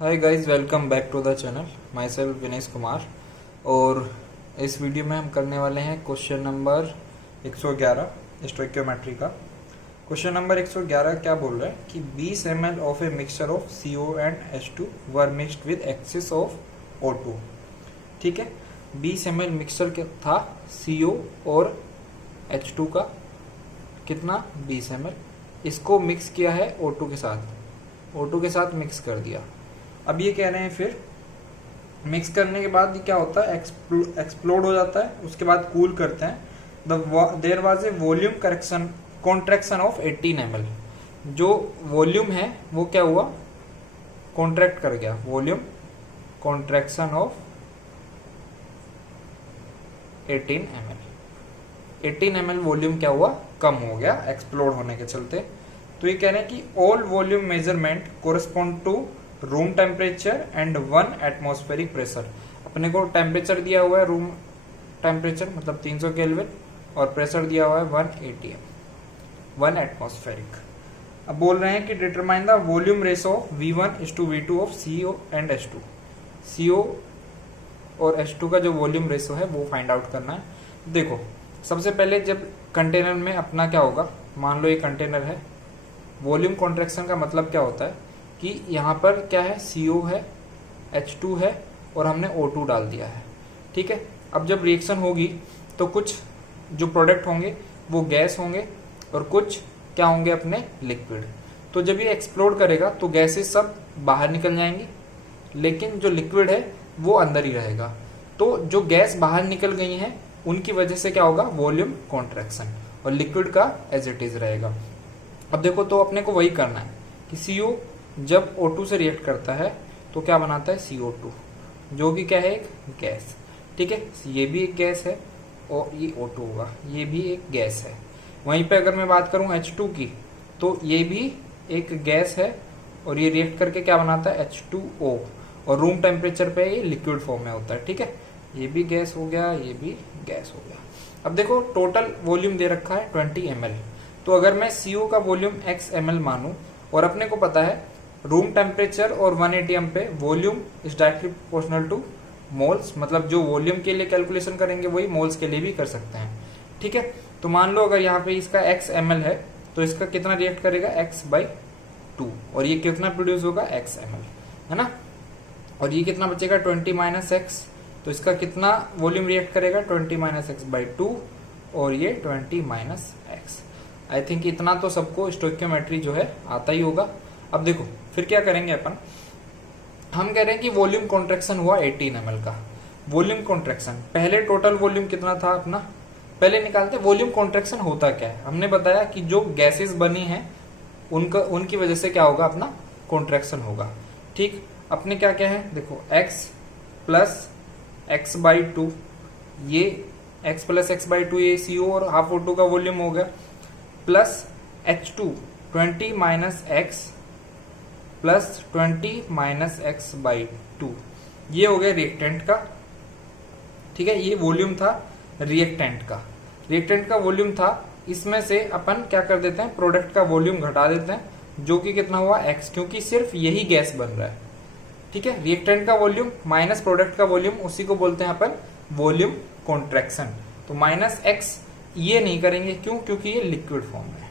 Hi guys, welcome back to the channel. Myself Vinesh Kumar. और इस video में हम करने वाले हैं क्वेश्चन नंबर 111 स्टोइकियोमेट्री का। क्वेश्चन नंबर 111 क्या बोल रहा है कि 20 ml of a mixture of CO and H2 were mixed with excess of O2। ठीक है, 20 ml मिक्सचर था CO और H2 का, कितना 20 ml, इसको मिक्स किया है O2 के साथ मिक्स कर दिया। अब ये कह रहे हैं फिर मिक्स करने के बाद क्या होता है, एक्सप्लोड हो जाता है, उसके बाद कूल करते हैं। There was a volume contraction of 18 ml। जो वॉल्यूम है वो क्या हुआ, कॉन्ट्रैक्ट कर गया। Volume contraction of 18 ml। 18 ml volume क्या हुआ, कम हो गया एक्सप्लोड होने के चलते। तो ये कह रहे हैं कि all volume measurement correspond to room temperature and 1 atmospheric pressure. अपने को टेम्परेचर दिया हुआ है, रूम टेम्परेचर मतलब 300 केल्विन, और प्रेशर दिया हुआ है 1 atm 1 एटमॉस्फेरिक। अब बोल रहे हैं कि determine the volume ratio of V1:V2 of CO and H2। CO और H2 का जो वॉल्यूम रेशो है वो फाइंड आउट करना है। देखो, सबसे पहले जब कंटेनर में अपना क्या होगा, मान लो ये कंटेनर है, वॉल्यूम कॉन्ट्रैक्शन का मतलब क्या होता है कि यहाँ पर क्या है, CO है, H2 है और हमने O2 डाल दिया है। ठीक है, अब जब रिएक्शन होगी तो कुछ जो प्रोडक्ट होंगे वो गैस होंगे और कुछ क्या होंगे, अपने लिक्विड। तो जब ये एक्सप्लोड करेगा तो गैसेस सब बाहर निकल जाएंगी, लेकिन जो लिक्विड है वो अंदर ही रहेगा। तो जो गैस बाहर निकल गई हैं उनकी वजह से क्या होगा, वॉल्यूम कॉन्ट्रैक्शन, और लिक्विड का एज इट इज रहेगा। अब देखो, तो अपने को वही करना है कि CO जब O2 से रिएक्ट करता है तो क्या बनाता है, CO2, जो कि क्या है, एक गैस। ठीक है, ये भी एक गैस है और ये O2 होगा, ये भी एक गैस है। वहीं पे अगर मैं बात करूं H2 की, तो ये भी एक गैस है और ये रिएक्ट करके क्या बनाता है, H2O, और रूम टेम्परेचर पे ये लिक्विड फॉर्म में होता है। ठीक है, ये भी गैस हो गया, ये भी गैस हो गया। अब देखो, टोटल वॉल्यूम दे रखा है 20 ml। तो अगर मैं CO का वॉल्यूम x ml मानूं, और अपने को पता है रूम टेम्परेचर और 1 atm पे volume is directly proportional two moles, मतलब जो वॉल्यूम के लिए कैलकुलेशन करेंगे वही मोल्स के लिए भी कर सकते हैं। ठीक है, तो मान लो अगर यहाँ पे इसका x ml है तो इसका कितना रिएक्ट करेगा, x/2, और ये कितना प्रोड्यूस होगा, x ml, है ना। और ये कितना बचेगा, 20 - x, तो इसका कितना वॉल्यूम रिएक्ट करेगा, 20 - x/2, और ये 20 - x। आई थिंक इतना तो सबको स्टोइकियोमेट्री जो है आता ही होगा। अब देखो फिर क्या करेंगे अपन, हम कह रहे हैं कि वॉल्यूम कॉन्ट्रैक्शन हुआ 18 ml का। वॉल्यूम कॉन्ट्रैक्शन, पहले टोटल वॉल्यूम कितना था अपना, पहले निकालते वॉल्यूम कॉन्ट्रैक्शन होता क्या है। हमने बताया कि जो गैसेस बनी हैं उनकी वजह से क्या होगा, अपना कॉन्ट्रैक्शन होगा। ठीक, अपने क्या क्या है, देखो x + x/2, ये x + x/2 ये CO और हाफ O2 का वॉल्यूम हो गया, plus H2 20 - x plus 20 - x/2, ये हो गया रिएक्टेंट का। ठीक है, ये वॉल्यूम था रिएक्टेंट का वॉल्यूम था। इसमें से अपन क्या कर देते हैं, प्रोडक्ट का वॉल्यूम घटा देते हैं, जो कि कितना हुआ x, क्योंकि सिर्फ यही गैस बन रहा है। ठीक है, रिएक्टेंट का वॉल्यूम माइनस प्रोडक्ट का वॉल्यूम, उसी को बोलते हैं अपन वॉल्यूम कॉन्ट्रैक्शन। तो -x ये नहीं करेंगे, क्यों, क्योंकि ये लिक्विड फॉर्म है।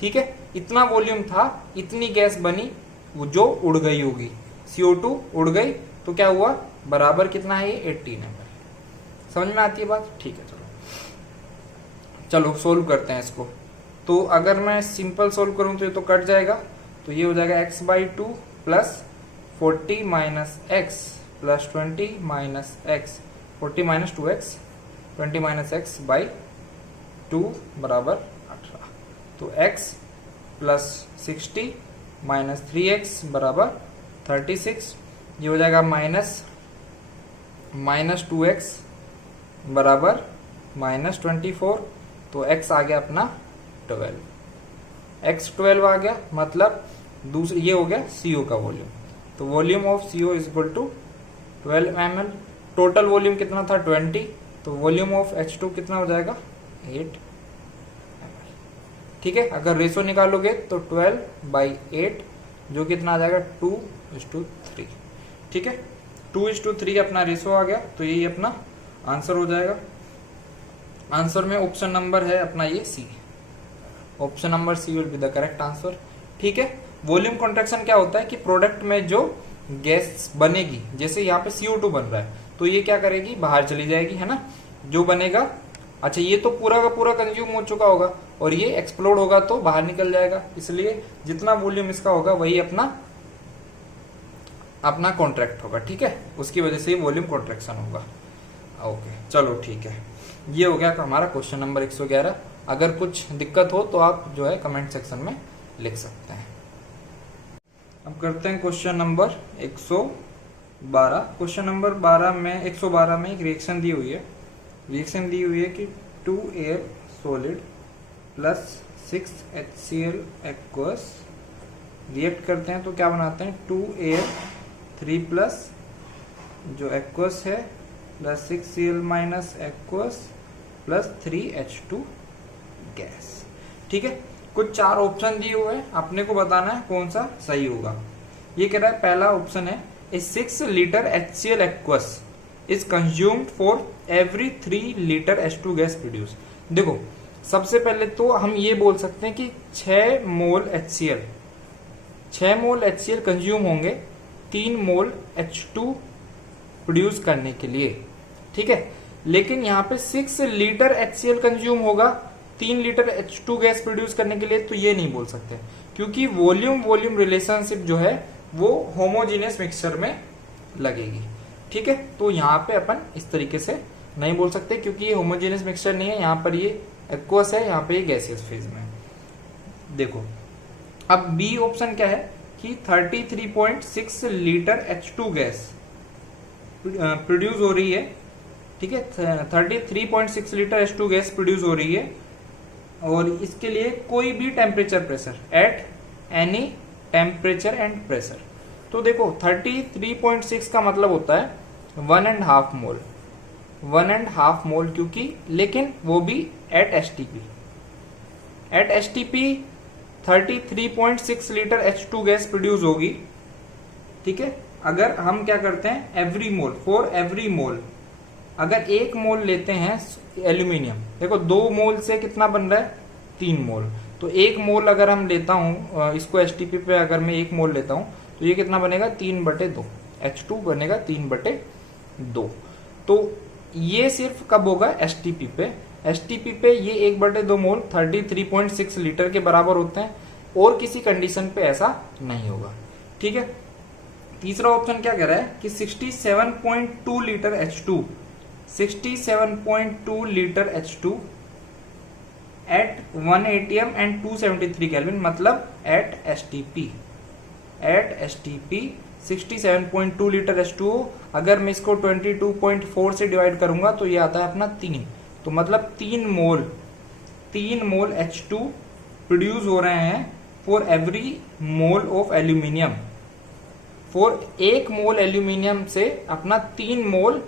ठीक है, इतना वॉल्यूम था, इतनी गैस बनी, वो जो उड़ गई होगी, CO2 उड़ गई, तो क्या हुआ, बराबर कितना है, ये 18 ml। समझ में आती है बात। ठीक है, चलो सोल्व करते हैं इसको। तो अगर मैं सिंपल सोल्व करूं तो ये तो कट जाएगा, तो ये हो जाएगा x/2 plus 40 - x plus 20 - x, 40 - 2x, 20 - x/2 बराबर 18। तो x प्लस 60 माइनस 3x बराबर 36, ये हो जाएगा माइनस 2x बराबर -24। तो x आ गया अपना 12, x 12 आ गया, मतलब दूसरी ये हो गया CO का वॉल्यूम। तो volume of CO is equal to 12 ml। Total volume कितना था, 20, तो वॉल्यूम ऑफ H2 कितना हो जाएगा, 8 ml। ठीक है, अगर रेशो निकालोगे तो 12/8, जो कितना आ जाएगा, 2 2:3। ठीक है, 2:3 अपना रेशो आ गया, तो यही अपना आंसर हो जाएगा। आंसर में ऑप्शन नंबर है अपना ये C, option number C will be the correct answer. ठीक है, वॉल्यूम कॉन्ट्रैक्शन क्या होता है कि प्रोडक्ट में जो गैस बनेगी, जैसे यहाँ पे CO2 बन रहा है, तो ये क्या करेगी, बाहर चली जाएगी, है ना, जो बनेगा। अच्छा, ये तो पूरा का पूरा कंज्यूम हो चुका होगा और ये एक्सप्लोड होगा तो बाहर निकल जाएगा, इसलिए जितना वॉल्यूम इसका होगा वही अपना कॉन्ट्रैक्ट होगा। ठीक है, उसकी वजह से वॉल्यूम कॉन्ट्रैक्शन होगा। ओके, चलो ठीक है, ये हो गया हमारा क्वेश्चन नंबर 111। अगर कुछ दिक्कत हो तो आप जो है कमेंट सेक्शन में लिख सकते हैं। अब करते हैं क्वेश्चन नंबर 112। क्वेश्चन नंबर 112 में एक रिएक्शन दी हुई है। रिएक्शन दी हुई है कि 2 air solid plus 6 HCl aqueous react करते हैं तो क्या बनाते हैं, 2 एयर 3 प्लस जो एक्वस है plus 6Cl minus aqueous plus 3H2 gas. ठीक है, कुछ 4 ऑप्शन दिए हुए हैं, अपने को बताना है कौन सा सही होगा। ये कह रहा है, पहला ऑप्शन है, 6 litre HCl aqueous is consumed for every 3 litre H2 gas produce. देखो, सबसे पहले तो हम ये बोल सकते हैं कि 6 मोल HCl कंज्यूम होंगे 3 मोल H2 प्रोड्यूस करने के लिए। ठीक है, लेकिन यहाँ पे 6 लीटर HCl कंज्यूम होगा 3 लीटर H2 गैस प्रोड्यूस करने के लिए, तो ये नहीं बोल सकते, क्योंकि वॉल्यूम रिलेशनशिप जो है वो होमोजीनियस मिक्सचर में लगेगी। ठीक है, तो यहाँ पे अपन इस तरीके से नहीं बोल सकते, क्योंकि ये होमोजीनियस मिक्सचर नहीं है, यहाँ पर ये एक्वस है, यहाँ पे ये गैसियस फेज में है। देखो, अब बी ऑप्शन क्या है कि 33.6 लीटर H2 गैस प्रोड्यूस हो रही है। ठीक है, 33.6 लीटर H2 गैस प्रोड्यूस हो रही है, और इसके लिए कोई भी temperature pressure, at any temperature and pressure. तो देखो, 33.6 का मतलब होता है 1.5 मोल, 1.5 मोल, क्योंकि लेकिन वो भी at STP। At STP 33.6 litre H2 gas produce होगी। ठीक है, अगर हम क्या करते हैं, every mole, for every mole, अगर 1 मोल लेते हैं एल्यूमिनियम, देखो 2 मोल से कितना बन रहा है, 3 मोल, तो 1 मोल अगर हम लेता हूं, इसको STP पे अगर मैं 1 मोल लेता हूं तो ये कितना बनेगा, 3/2, H2 बनेगा 3/2। तो ये सिर्फ कब होगा, STP पे। STP पे ये 1/2 मोल 33.6 लीटर के बराबर होते हैं, और किसी कंडीशन पे ऐसा नहीं होगा। ठीक है, तीसरा ऑप्शन क्या कह रहा है कि 67.2 litre H2, 67.2 litre H2 at 1 atm and 273 kelvin, मतलब एट STP 67.2 लीटर H2। अगर मैं इसको 22.4 से डिवाइड करूंगा तो ये आता है अपना 3, तो मतलब 3 मोल H2 प्रोड्यूस हो रहे हैं for every mole of aluminium. For 1 mole aluminium से अपना 3 मोल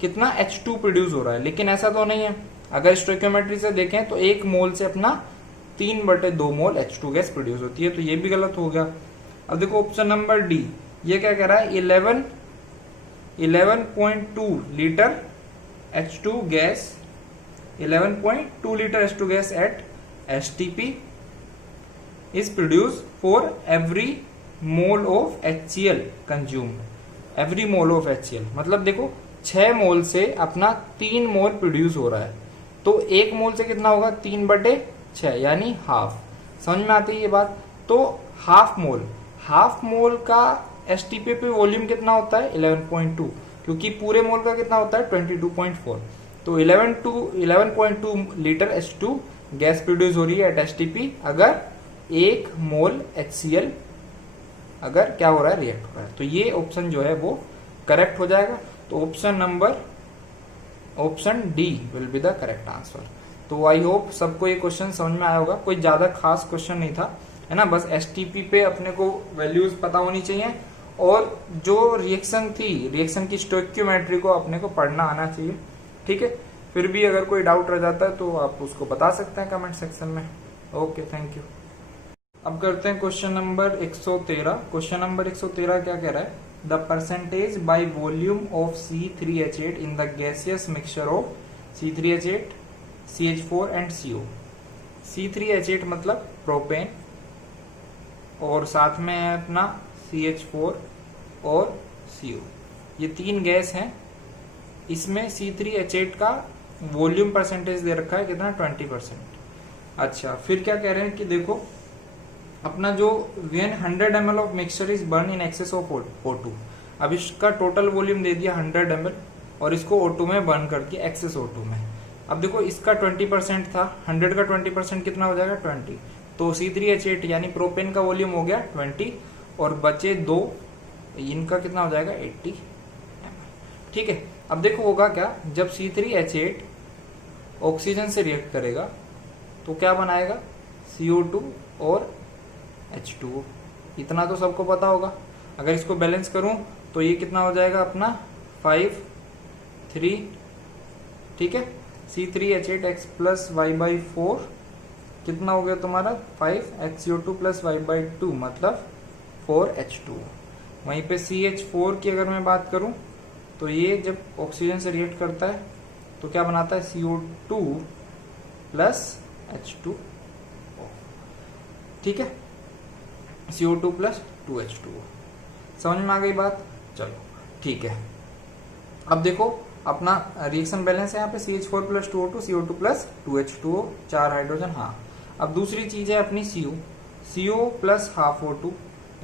कितना H2 प्रोड्यूस हो रहा है, लेकिन ऐसा तो नहीं है। अगर स्टोइकियोमेट्री से देखें तो 1 मोल से अपना 3/2 मोल H2 गैस प्रोड्यूस होती है, तो ये भी गलत हो गया। अब देखो ऑप्शन नंबर डी, ये क्या कह रहा है, 11.2 litre H2 gas, 11.2 litre H2 gas at STP is produce for every mole of HCl consume. Every mole of HCl मतलब देखो 6 मोल से अपना 3 मोल प्रोड्यूस हो रहा है, तो 1 मोल से कितना होगा, 3/6 यानी हाफ। समझ में आती है ये बात। तो हाफ मोल का STP पे वॉल्यूम कितना होता है, 11.2, क्योंकि पूरे मोल का कितना होता है 22.4। तो 11.2 लीटर H2 गैस प्रोड्यूस हो रही है एट STP, अगर 1 मोल HCl अगर क्या हो रहा है, रिएक्ट हो रहा है। तो ये ऑप्शन जो है वो करेक्ट हो जाएगा। तो option D will be the correct answer. तो आई होप सबको ये क्वेश्चन समझ में आया होगा। कोई ज्यादा खास क्वेश्चन नहीं था, है ना, बस STP पे अपने को वैल्यूज पता होनी चाहिए, और जो रिएक्शन की स्टोइकियोमेट्री को अपने को पढ़ना आना चाहिए। ठीक है, फिर भी अगर कोई डाउट रह जाता है तो आप उसको बता सकते हैं कमेंट सेक्शन में। Okay, thank you. अब करते हैं क्वेश्चन नंबर 113। क्वेश्चन नंबर 113 क्या कह रहा है, the percentage by volume of C3H8 in the gaseous mixture of C3H8, CH4 and CO। C3H8 मतलब प्रोपेन और साथ में है अपना CH4 और CO, ये तीन गैस हैं। इसमें C3H8 का वॉल्यूम परसेंटेज दे रखा है कितना, 20%। अच्छा, फिर क्या कह रहे हैं कि देखो अपना जो when 100 ml of mixture is burn in excess of O2, अब इसका टोटल वॉल्यूम दे दिया 100 ml और इसको O2 में बर्न कर दिया एक्सेस O2 में। अब देखो इसका 20% था, 100 का 20% कितना हो जाएगा, 20। तो C3H8 यानी प्रोपेन का वॉल्यूम हो गया 20 और बचे 2, इनका कितना हो जाएगा 80 ml। ठीक है, अब देखो होगा क्या, जब C3H8 ऑक्सीजन से रिएक्ट करेगा तो क्या बनाएगा, CO2 और H2O। इतना तो सबको पता होगा। अगर इसको बैलेंस करूं तो ये कितना हो जाएगा अपना 5, 3, ठीक है। C3H8X प्लस Y/4 कितना हो गया तुम्हारा 5XCO2 प्लस Y/2 मतलब 4H2O। वहीं पे CH4 की अगर मैं बात करूं तो ये जब ऑक्सीजन से रिएक्ट करता है तो क्या बनाता है, CO2 प्लस H2O। ठीक है, CO2 प्लस 2H2O। समझ में आ गई बात, चलो ठीक है। अब देखो अपना रिएक्शन बैलेंस है यहाँ पे CH4 plus 2O2, CO2 plus 2H2O, 4 hydrogen. हाँ, अब दूसरी चीज है अपनी CO plus half O2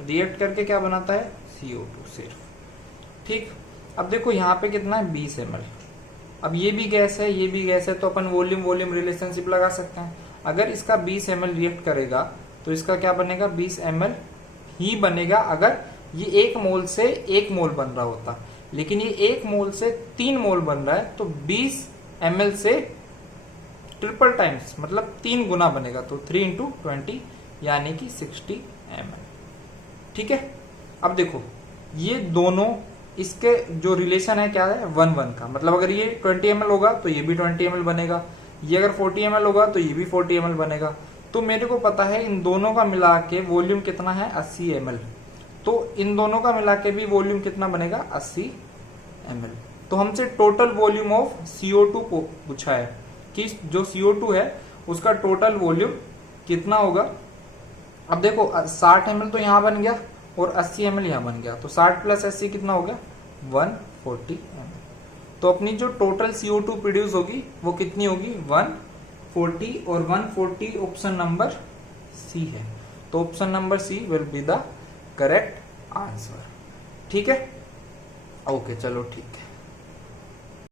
react करके क्या बनाता है, CO2 सिर्फ। ठीक, अब देखो यहाँ पे कितना है 20 ml। अब ये भी गैस है, ये भी गैस है, तो अपन वॉल्यूम रिलेशनशिप लगा सकते हैं। अगर इसका 20 ml रिएक्ट करेगा तो इसका क्या बनेगा, 20 ml ही बनेगा अगर ये 1 मोल से 1 मोल बन रहा होता। लेकिन ये 1 मोल से 3 मोल बन रहा है तो 20 ml से ट्रिपल टाइम्स मतलब 3 गुना बनेगा, तो 3 × 20 यानी कि 60 ml। ठीक है, अब देखो ये दोनों इसके जो रिलेशन है क्या है, 1:1 का। मतलब अगर ये 20 ml होगा तो ये भी 20 ml बनेगा, ये अगर 40 ml होगा तो ये भी 40 ml बनेगा। तो मेरे को पता है इन दोनों का मिला के वॉल्यूम कितना है, 80 ml। तो इन दोनों का मिला के भी वॉल्यूम कितना बनेगा, 80 ml। तो हमसे टोटल वॉल्यूम ऑफ CO2 को पूछा है कि जो CO2 है उसका टोटल वॉल्यूम कितना होगा। अब देखो 60 ml तो यहाँ बन गया और 80 ml यहाँ बन गया, तो 60 प्लस 80 कितना हो गया, 140 ml। तो अपनी जो टोटल CO2 प्रोड्यूस होगी वो कितनी होगी, 140, और 140 ऑप्शन नंबर सी है। तो option number C will be the correct answer. ठीक है, ओके चलो ठीक है।